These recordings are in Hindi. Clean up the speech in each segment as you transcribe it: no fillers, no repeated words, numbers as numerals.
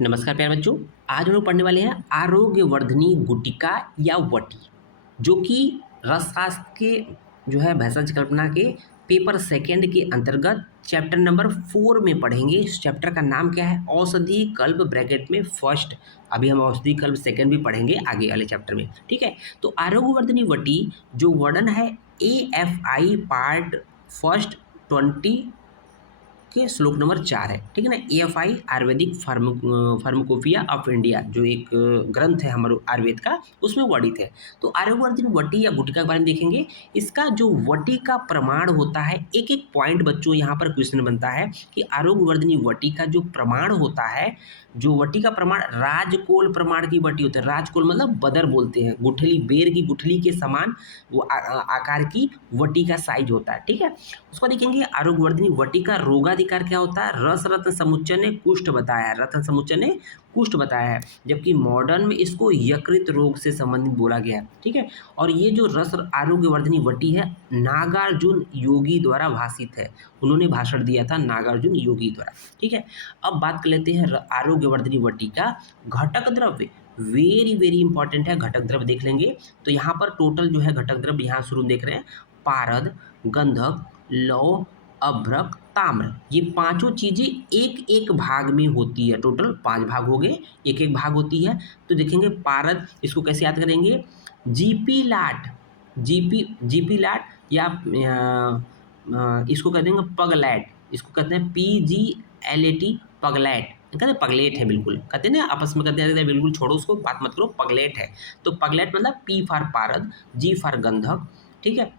नमस्कार प्यारे बच्चों। आज हम लोग पढ़ने वाले हैं आरोग्यवर्धिनी गुटिका या वटी, जो कि रसशास्त्र के जो है भेषज कल्पना के पेपर सेकंड के अंतर्गत चैप्टर नंबर 4 में पढ़ेंगे। इस चैप्टर का नाम क्या है? औषधि कल्प ब्रैकेट में फर्स्ट। अभी हम औषधि कल्प सेकंड भी पढ़ेंगे आगे वाले चैप्टर में, ठीक है। तो आरोग्यवर्धिनी वटी जो वर्णन है AFI पार्ट फर्स्ट 20 के श्लोक नंबर 4 है, ठीक है ना। AFI Ayurvedic pharmacopoeia of India जो एक ग्रंथ है हमारे आयुर्वेद का, उसमें वर्णित है। तो आरोग्यवर्धिनी वटी या गुटिका के बारे में देखेंगे। इसका जो वटी का प्रमाण होता है, एक एक पॉइंट बच्चों यहाँ पर क्वेश्चन बनता है कि आरोग्यवर्धिनी वटी का जो प्रमाण होता है, जो वटी का प्रमाण राजकोल प्रमाण की वटी होती है। राजकोल मतलब बदर बोलते हैं, गुठली, बेर की गुठली के समान वो आकार की वटी का साइज होता है, ठीक है। उसको देखेंगे आरोग्यवर्धिनी वटी का रोगाधिकार क्या होता है? रस रत्न समुच्चय ने कुष्ठ बताया है, रत्न समुच्चय ने कुष्ठ बताया है, जबकि मॉडर्न में इसको यकृत रोग से संबंधित बोला गया है, ठीक है। और ये जो रस आरोग्यवर्धिनी वटी है नागार्जुन योगी द्वारा भाषित है, उन्होंने भाषण दिया था नागार्जुन योगी द्वारा, ठीक है। अब बात कर लेते हैं आरोग्यवर्धिनी वटी का घटक द्रव्य। वेरी वेरी इंपॉर्टेंट है, घटक द्रव्य देख लेंगे। तो यहाँ पर टोटल जो है घटक द्रव्य यहाँ शुरू में देख रहे हैं, पारद, गंधक, लौह, अभ्रक, ताम्र, ये पांचों चीजें एक एक भाग में होती है। टोटल 5 भाग हो गए, एक एक भाग होती है। तो देखेंगे पारद, इसको कैसे याद करेंगे? जीपी लाट, जीपी लाट या इसको कह देंगे पगलैट, इसको कहते हैं PGLAT, पगलैट, कहते हैं पगलेट है, बिल्कुल कहते हैं ना, आपस में कहते हैं बिल्कुल छोड़ो उसको, बात मत करो, पगलेट है। तो पगलेट मतलब P फॉर पारद, G फॉर गंधक, ठीक है,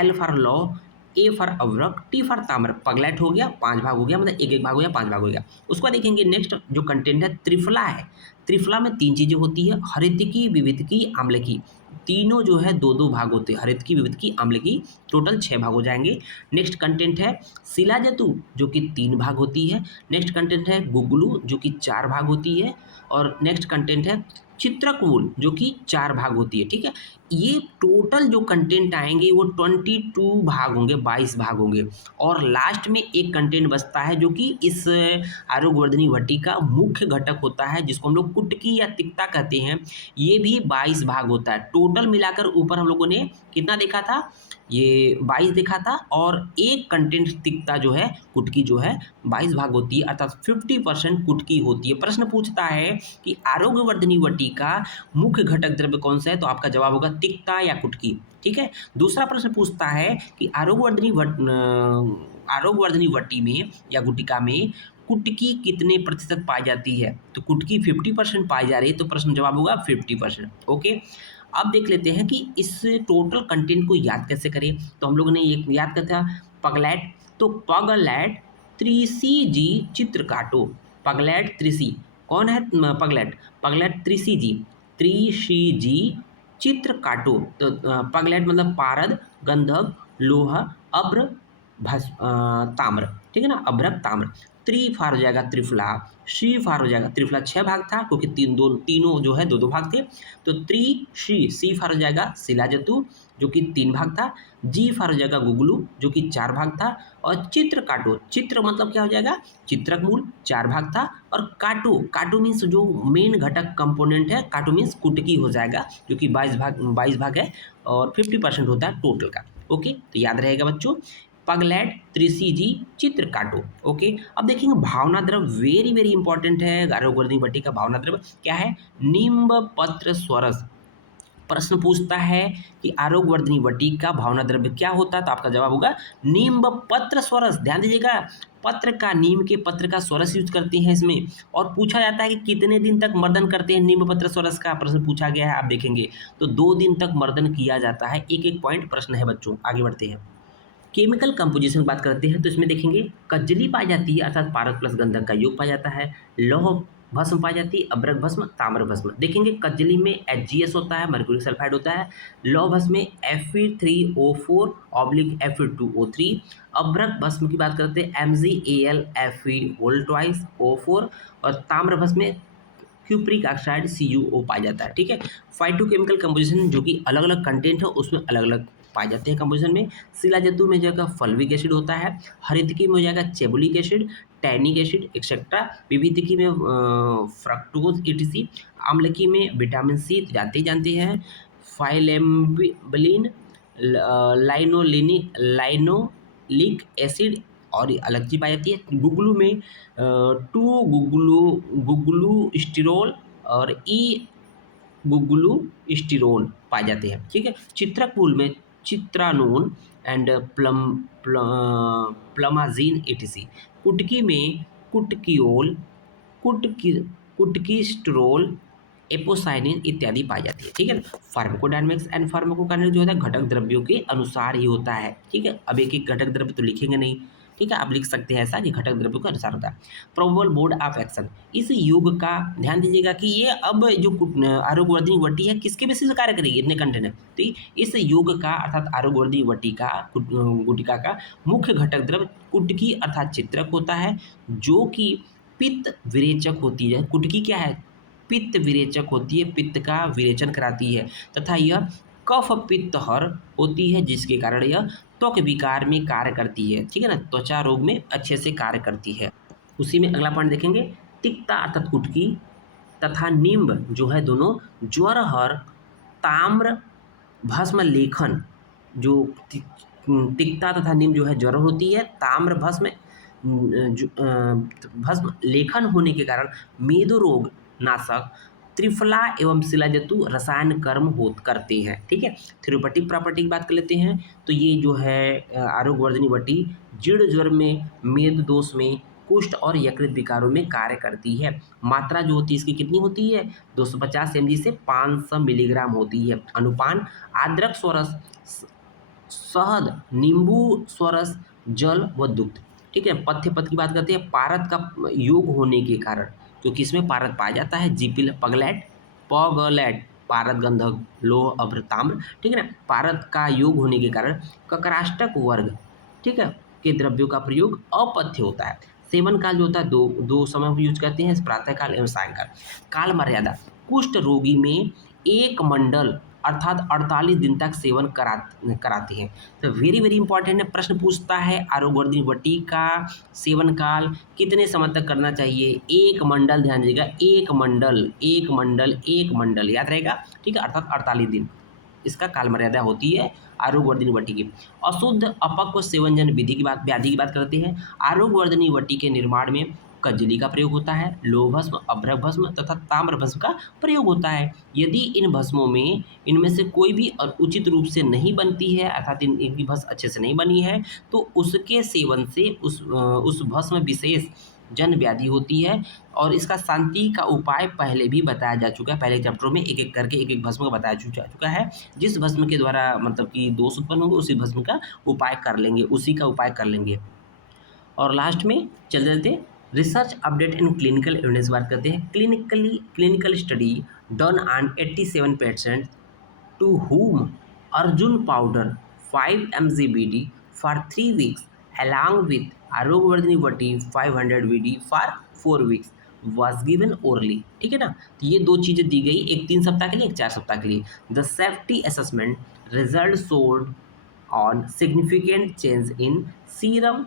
L फॉर लौह, A फॉर अवरक, T फॉर ताम्र। पगलेट हो गया, 5 भाग हो गया, मतलब एक एक भाग हो गया, 5 भाग हो गया। उसको देखेंगे नेक्स्ट जो कंटेंट है त्रिफला है। त्रिफला में 3 चीजें होती है, हरितकी, विविधकी, आम्लकी। तीनों जो है 2-2 भाग होते हैं, हरितकी, विविधकी, आम्लकी, टोटल 6 भाग हो जाएंगे। नेक्स्ट कंटेंट है शिलाजतु जो कि 3 भाग होती है। नेक्स्ट कंटेंट है गुगलू जो कि 4 भाग होती है। और नेक्स्ट कंटेंट है चित्रकूल जो कि 4 भाग होती है, ठीक है। ये टोटल जो कंटेंट आएंगे वो 22 भाग होंगे, 22 भाग होंगे। और लास्ट में एक कंटेंट बचता है जो कि इस आरोग्यवर्धिनी वटी का मुख्य घटक होता है, जिसको हम लोग कुटकी या तिक्ता कहते हैं। ये भी 22 भाग होता है। टोटल मिलाकर ऊपर हम लोगों ने कितना देखा था? ये 22 देखा था। और एक कंटेंट तिक्ता जो है, कुटकी जो है 22 भाग होती है, अर्थात 50% कुटकी होती है। प्रश्न पूछता है कि आरोग्यवर्धिनी वटी का मुख्य घटक द्रव्य कौन सा है, तो आपका जवाब होगा तिक्ता या कुटकी, ठीक है। दूसरा प्रश्न पूछता है कि आरोग्यवर्धिनी वटी में या गुटिका में कुटकी कितने प्रतिशत पाई जाती है? तो कुटकी 50% पाई जा रही है, तो प्रश्न जवाब होगा 50%, ओके। अब देख लेते हैं कि इस टोटल कंटेंट को याद कैसे करें। तो हम लोगों ने ये याद किया था पगलैट, तो पगलैट त्रिसी जी चित्र काटो। पगलैट त्रिसी कौन है? पगलैट, पगलैट त्रिसी जी, त्रिशी जी चित्र काटो। तो पगलैट मतलब पारद, गंधक, लोहा, अब्र, ताम्र, ठीक है ना, अभ्रक, ताम्र। त्रि फार हो जाएगा त्रिफला, शी फार हो जाएगा, त्रिफला 6 भाग था क्योंकि तीनों जो है 2-2 भाग थे। तो त्रि सी फार हो जाएगा शिलाजतु जो कि 3 भाग था। जी फार हो जाएगा गुगलू जो कि 4 भाग था। और चित्र काटो, चित्र मतलब क्या हो जाएगा? चित्रक मूल, 4 भाग था। और काटो, काटो मीन्स जो मेन घटक कंपोनेंट है, काटो मीन्स कुटकी हो जाएगा जो कि 22 भाग है और 50% होता है टोटल का, ओके। तो याद रहेगा बच्चों, पगलैट त्रिसीजी चित्र काटो, ओके। अब देखेंगे भावना द्रव्य, वेरी वेरी इंपॉर्टेंट है। आरोग्यवर्धिनी वटी का भावना द्रव्य क्या है? निम्ब पत्र स्वरस। प्रश्न पूछता है कि आरोग्यवर्धिनी वटी का भावना द्रव्य क्या होता है, तो आपका जवाब होगा नींब पत्र स्वरस। ध्यान दीजिएगा, पत्र का, नीम के पत्र का स्वरस यूज करते हैं इसमें। और पूछा जाता है कि कितने दिन तक मर्दन करते हैं नींब पत्र स्वरस का, प्रश्न पूछा गया है, आप देखेंगे तो 2 दिन तक मर्दन किया जाता है। एक एक पॉइंट प्रश्न है बच्चों, आगे बढ़ते हैं। केमिकल कंपोजिशन की बात करते हैं तो इसमें देखेंगे कजली पाई जाती है, अर्थात पारद प्लस गंधक का योग पाया जाता है। लौह भस्म पाई जाती है, अभ्रक भस्म, ताम्र भस्म। देखेंगे कजली में HGS होता है, मर्क्यूरी सल्फाइड होता है। लौह भस्म में Fe3O4/Fe2O3। अभ्रक भस्म की बात करते हैं MgAlFe2O4। और ताम्र भस्म में क्यूप्रिक ऑक्साइड CuO पाया जाता है, ठीक है। फाइटोकेमिकल कंपोजिशन जो कि अलग अलग कंटेंट है उसमें अलग अलग पाए जाते हैं कंपोजिशन में। शिलाजतु में जाएगा फल्विक एसिड होता है, हरितकी में हो जाएगा चेबुलिक एसिड, टैनिक एसिड एक्सेट्रा, विविधिकी में फ्रक्टोज ईटीसी, आम्लकी में विटामिन सी जानते हैं, फाइलेम्बिलिन, लाइनोलिक एसिड और ये अलग चीज पाई जाती है। गुगलू में टू गुगलू स्टिरोल और ई गुगलू स्टिरोल पाए जाते हैं। ठीक है, चित्रक फूल में चित्रानोन एंड प्लमाजीन एटीसी, कुटकी में कुटकियोल, कुटकी कुटकीस्ट्रोल, एपोसाइनिन इत्यादि पाई जाती है। ठीक है, फार्माकोडायनेमिक्स एंड फार्माकोकाइनेटिक्स जो है घटक द्रव्यों के अनुसार ही होता है। ठीक है, अब एक एक घटक द्रव्य तो लिखेंगे नहीं, ठीक है, आप लिख सकते हैं ऐसा कि घटक द्रव्यों के अनुसार होता है। प्रोबेबल मोड ऑफ एक्शन, इस योग का ध्यान दीजिएगा कि ये अब जो आरोग्यवर्धिनी वटी है किसके बेसिस से कार्य करेगी, इतने कंटेंट है। तो इस योग का अर्थात आरोग्यवर्धिनी वटी का गुटिका का मुख्य घटक द्रव्य कुटकी अर्थात चित्रक होता है, जो कि पित्त विरेचक होती है। कुटकी क्या है, पित्त विरेचक होती है, पित्त का विरेचन कराती है, तथा यह कफ पित्त हर होती है, जिसके कारण यह त्वक विकार में कार्य करती है। ठीक है ना, त्वचा रोग में अच्छे से कार्य करती है। उसी में अगला पॉइंट देखेंगे, तिक्ता अर्थात कुटकी तथा निम्ब जो है दोनों ज्वर हर ताम्र भस्म लेखन, जो तिक्ता तथा निम्ब जो है ज्वर होती है, ताम्र भस्म लेखन होने के कारण मेदो रोग नाशक त्रिफला एवं शिलाजतु रसायन कर्म करते हैं। ठीक है, थेरेपेटिक प्रॉपर्टी की बात कर लेते हैं। तो ये जो है आरोग्यवर्धिनी वटी जीर्ण ज्वर में, मेद दोष में, कुष्ठ और यकृत विकारों में कार्य करती है। मात्रा जो होती है इसकी कितनी होती है, 250 mg से 500 मिलीग्राम होती है। अनुपान अदरक स्वरस, शहद, नींबू स्वरस, जल व दुग्ध। ठीक है, पथ्य पद की बात करते हैं। पारद का योग होने के कारण, क्योंकि इसमें पारद पाया जाता है, जीपिल पगलेट पारद गंधक लोह अभ्र ताम्र। ठीक है ना, पारद का योग होने के कारण ककराष्टक वर्ग, ठीक है, के द्रव्यों का प्रयोग अपथ्य होता है। सेवन काल जो होता है दो समय यूज करते हैं, प्रातः काल एवं सायंकाल। काल मर्यादा, कुष्ठ रोगी में एक मंडल अर्थात 48 दिन तक सेवन कराते हैं। तो वेरी वेरी इंपॉर्टेंट है, प्रश्न पूछता है आरोग्यवर्धिनी वटी का सेवन काल कितने समय तक करना चाहिए। एक मंडल, ध्यान दीजिएगा, एक मंडल याद रहेगा। ठीक है, अर्थात 48 दिन इसका काल मर्यादा होती है आरोग्यवर्धिनी वटी की। अशुद्ध अपक्व सेवनजन व्याधि की बात करते हैं। आरोग्यवर्धिनी वटी के निर्माण में कजली का प्रयोग होता है, लोह भस्म, अभ्रक भस्म तथा ताम्र भस्म का प्रयोग होता है। यदि इन भस्मों में इनमें से कोई भी उचित रूप से नहीं बनती है, अर्थात इनकी भस्म अच्छे से नहीं बनी है, तो उसके सेवन से उस भस्म विशेष जन व्याधि होती है। और इसका शांति का उपाय पहले भी बताया जा चुका है, पहले चैप्टरों में एक एक करके एक एक भस्म का बताया जा चुका है। जिस भस्म के द्वारा मतलब कि दोष उत्पन्न होंगे उसी भस्म का उपाय कर लेंगे, उसी का उपाय कर लेंगे। और लास्ट में चलते research update and clinical evidence बात करते हैं। Clinical study done on 87 patient to whom Arjun powder 5 mg BD for 3 weeks along with Arogyavardhini vati 500 BD for 4 weeks was given orally। ठीक है ना, तो ये दो चीज़ें दी गई, एक 3 सप्ताह के लिए, एक 4 सप्ताह के लिए। The safety assessment result showed on significant change in serum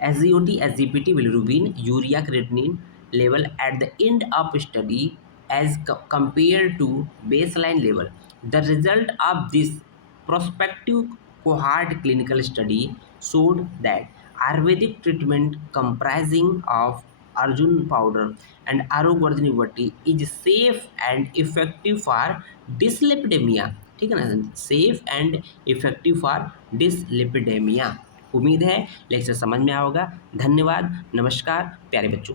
SGOT, SGPT, bilirubin, urea creatinine level at the end of study as compared to baseline level. The result of this prospective cohort clinical study showed that Ayurvedic treatment comprising of Arjun powder and Arogyavardhini vati is safe and effective for dyslipidemia। ठीक है ना, safe and effective for dyslipidemia. उम्मीद है लेक्चर समझ में आएगा। धन्यवाद, नमस्कार प्यारे बच्चों।